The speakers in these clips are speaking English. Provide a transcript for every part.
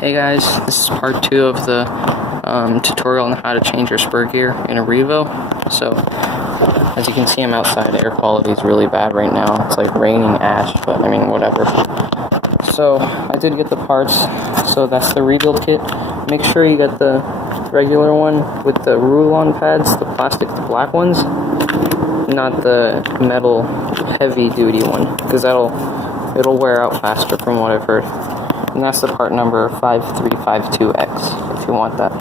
Hey guys, this is part 2 of the tutorial on how to change your spur gear in a Revo. So, as you can see, I'm outside. Air quality is really bad right now. It's like raining ash, but I mean, whatever. So, I did get the parts. So that's the rebuild kit. Make sure you get the regular one with the Rulon pads, the plastic, the black ones, not the metal heavy-duty one, because it'll wear out faster from what I've heard. And that's the part number 5352X, if you want that.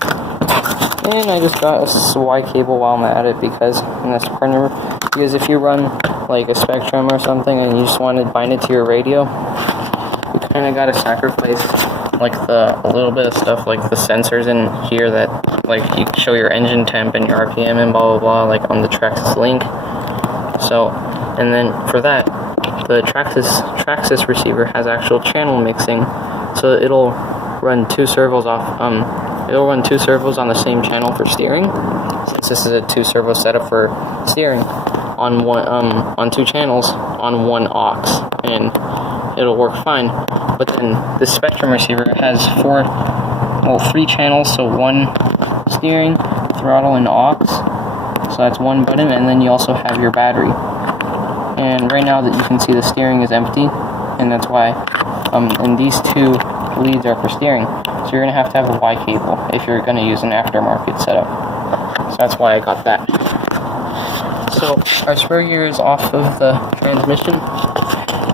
And I just got a Y cable while I'm at it, because, and that's the part number, because if you run like a Spectrum or something and you just want to bind it to your radio, you kind of got to sacrifice like a little bit of stuff, like the sensors in here that like you show your engine temp and your RPM and blah blah blah, like on the Traxxas link. So, and then for that, the Traxxas receiver has actual channel mixing, so it'll run two servos off. It'll run two servos on the same channel for steering, since this is a two servo setup for steering on one on two channels on one aux, and it'll work fine. But then the Spectrum receiver has three channels, so one steering, throttle, and aux. So that's one button, and then you also have your battery. And right now that you can see, the steering is empty, and that's why. And these two leads are for steering. So you're gonna have to have a Y cable if you're gonna use an aftermarket setup. So that's why I got that. So our spur gear is off of the transmission.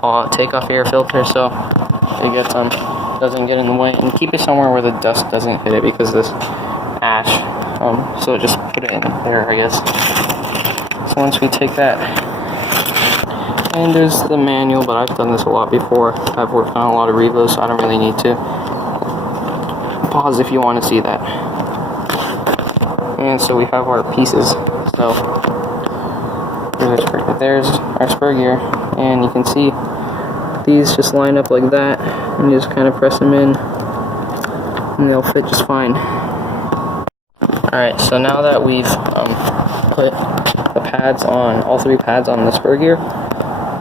I'll take off air filter so it gets doesn't get in the way, and keep it somewhere where the dust doesn't hit it because this ash. So just put it in there, I guess. So once we take that, and there's the manual, but I've done this a lot before. I've worked on a lot of Revos, so I don't really need to. Pause if you want to see that. And so we have our pieces. So there's our spur gear, and you can see these just line up like that, and you just kind of press them in, and they'll fit just fine. Alright, so now that we've put the pads on, all three pads on the spur gear,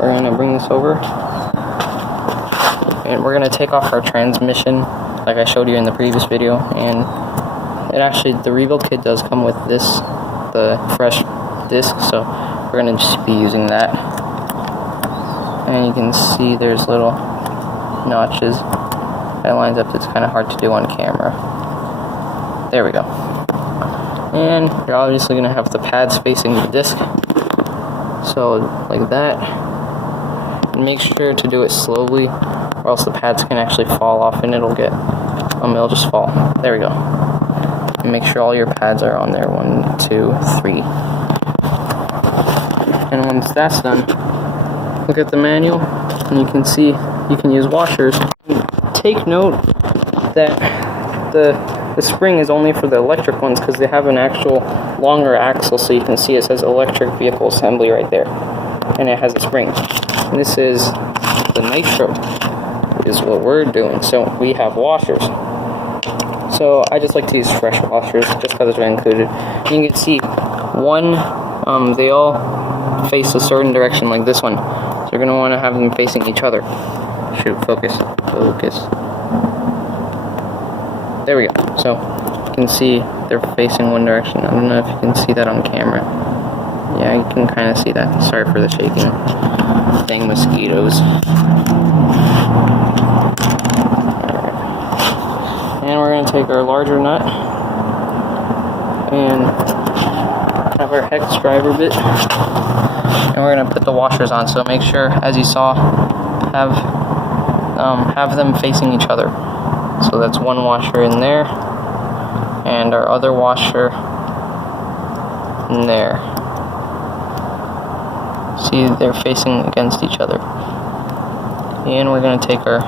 we're going to bring this over, and we're going to take off our transmission like I showed you in the previous video. And it actually, the rebuild kit does come with this, the fresh disc, so we're going to just be using that. And you can see there's little notches that lines up. It's kind of hard to do on camera. There we go. And you're obviously going to have the pads facing the disc, so like that. And make sure to do it slowly, or else the pads can actually fall off and it'll just fall. There we go. And make sure all your pads are on there. 1, 2, 3. And once that's done, look at the manual, and you can see you can use washers. Take note that the spring is only for the electric ones, because they have an actual longer axle, so you can see it says electric vehicle assembly right there, and it has a spring. And this is the nitro, is what we're doing, so we have washers. So I just like to use fresh washers just because they're included. You can see one, they all face a certain direction, like this one, so you're going to want to have them facing each other. Shoot, focus. There we go. So you can see they're facing one direction. I don't know if you can see that on camera. Yeah, you can kind of see that. Sorry for the shaking. Dang mosquitoes. And we're going to take our larger nut and have our hex driver bit, and we're going to put the washers on. So make sure, as you saw, have them facing each other. So that's one washer in there, and our other washer in there. See, they're facing against each other. And we're going to take our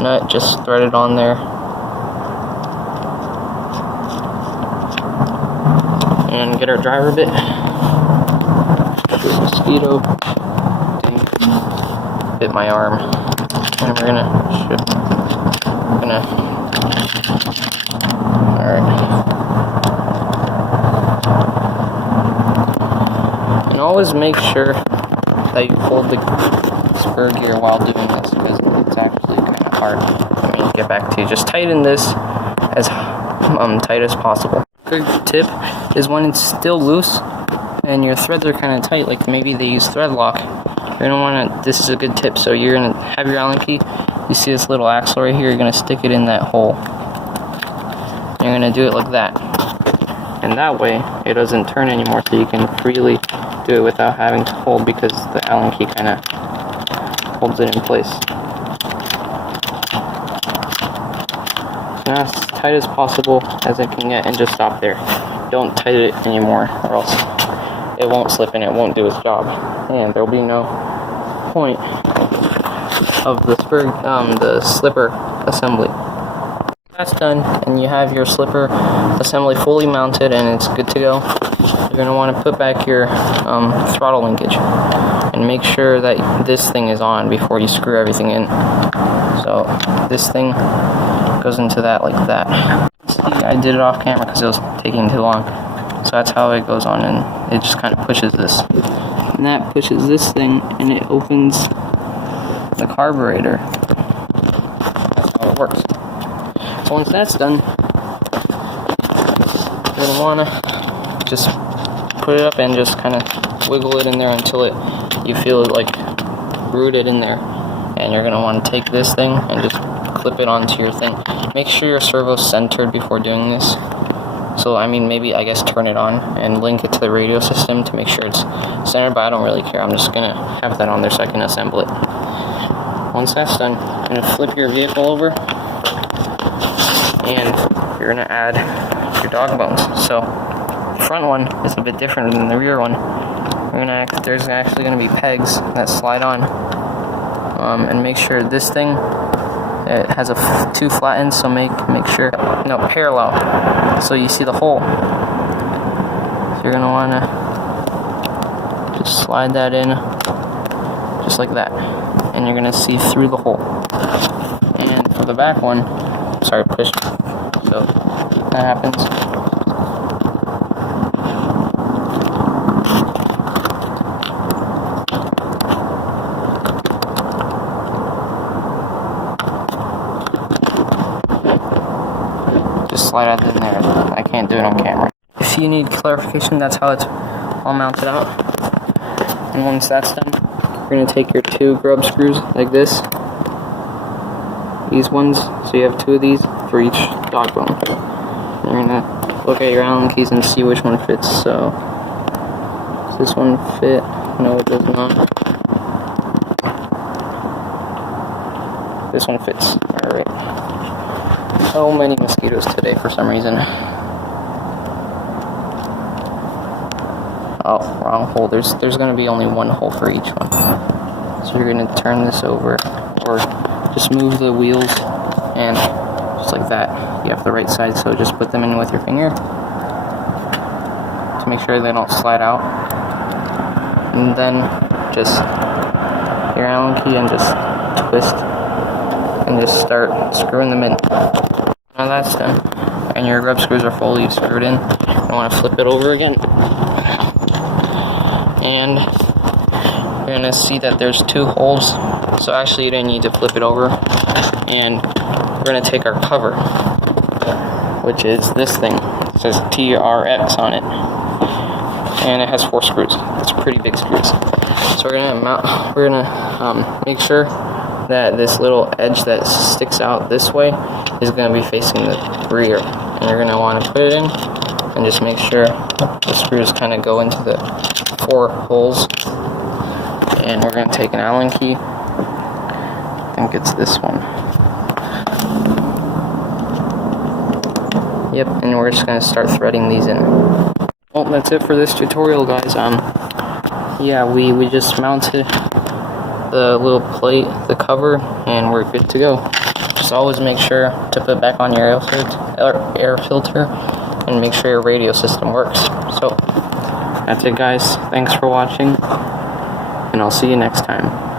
nut, just thread it on there, and get our driver bit. Mosquito. Dang. Bit my arm. And we're gonna alright. And always make sure that you hold the spur gear while doing this, because it's actually kind of hard. I mean, get back to you. Just tighten this as tight as possible. Good tip is when it's still loose and your threads are kind of tight, like maybe they use thread lock. You're gonna want to. This is a good tip. So you're gonna have your Allen key. You see this little axle right here? You're gonna stick it in that hole. You're gonna do it like that, and that way it doesn't turn anymore. So you can freely do it without having to hold, because the Allen key kind of holds it in place. Now as tight as possible as it can get, and just stop there. Don't tighten it anymore, or else it won't slip and it won't do its job, and there'll be no point of the slipper assembly. That's done, and you have your slipper assembly fully mounted and it's good to go. You're going to want to put back your throttle linkage and make sure that this thing is on before you screw everything in. So this thing goes into that like that. See, I did it off camera because it was taking too long. So that's how it goes on, and it just kind of pushes this. And that pushes this thing, and it opens the carburetor. That's how it works. So once that's done, you're going to want to just put it up and just kind of wiggle it in there until you feel it like rooted in there. And you're going to want to take this thing and just clip it onto your thing. Make sure your servo's centered before doing this. So, I mean, maybe, I guess, turn it on and link it to the radio system to make sure it's centered, but I don't really care. I'm just going to have that on there so I can assemble it. Once that's done, you're going to flip your vehicle over, and you're going to add your dog bones. So, the front one is a bit different than the rear one. There's actually going to be pegs that slide on, and make sure this thing, it has two flat ends, so make sure, no, parallel, so you see the hole. So you're going to want to just slide that in, just like that, and you're going to see through the hole. And for the back one, sorry, push, so that happens. Just slide it in there. I can't do it on camera. If you need clarification, that's how it's all mounted out. And once that's done, you're going to take your two grub screws like this. These ones, so you have two of these for each dog bone. And you're going to look at your Allen keys and see which one fits. So, does this one fit? No, it does not. This one fits. Alright. So many mosquitoes today for some reason. Oh, wrong hole. There's going to be only one hole for each one. So you're going to turn this over, or just move the wheels, and just like that. You have the right side, so just put them in with your finger to make sure they don't slide out. And then just your Allen key and just twist and just start screwing them in. Now that's done, and your grub screws are fully screwed in. You want to flip it over again, and you're going to see that there's two holes. So actually you didn't need to flip it over, and we're going to take our cover, which is this thing. It says TRX on it, and it has 4 screws. It's pretty big screws. So we're going to make sure that this little edge that sticks out this way is going to be facing the rear, and you're going to want to put it in and just make sure the screws kind of go into the 4 holes. And we're going to take an Allen key, I think it's this one, yep, and we're just going to start threading these in. Well, that's it for this tutorial, guys. Yeah, we just mounted the little plate, the cover, and we're good to go. Just always make sure to put back on your air filter and make sure your radio system works. So that's it, guys. Thanks for watching, and I'll see you next time.